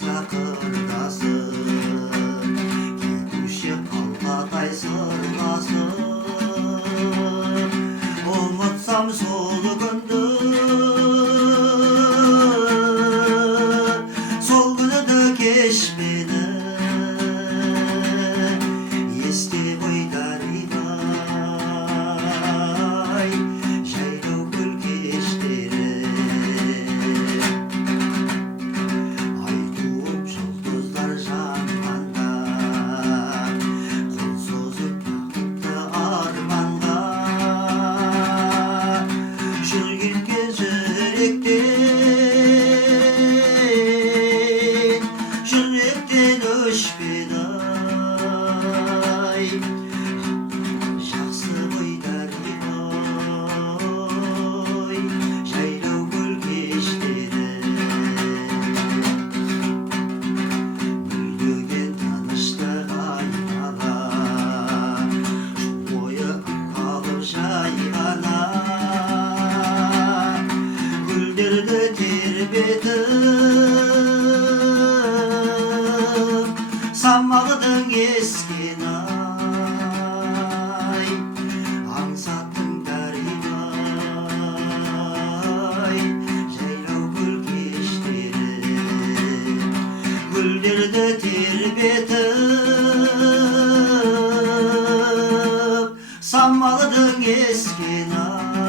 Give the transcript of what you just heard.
сақырдасын, кетуші қалғадай сырласын. Ұмытсам сол күнді, сол күнді кеш мені, есте ойдардай жайлау көл кештері. Ай туып жұлдыздар жанғанда, қол созып бақытты арманға, жүргенге жүректен өшпеді ай, жақсы ойдардай жайлау көл кештері. Мүлгіген тыныштық айнала, ойы алып жайғана, гүлдерді тербетіп, самалдың ескен ай, аңсаттың даримай жайлау көл кештері. Гүлдерді тербетіп, самалдың ескен ай.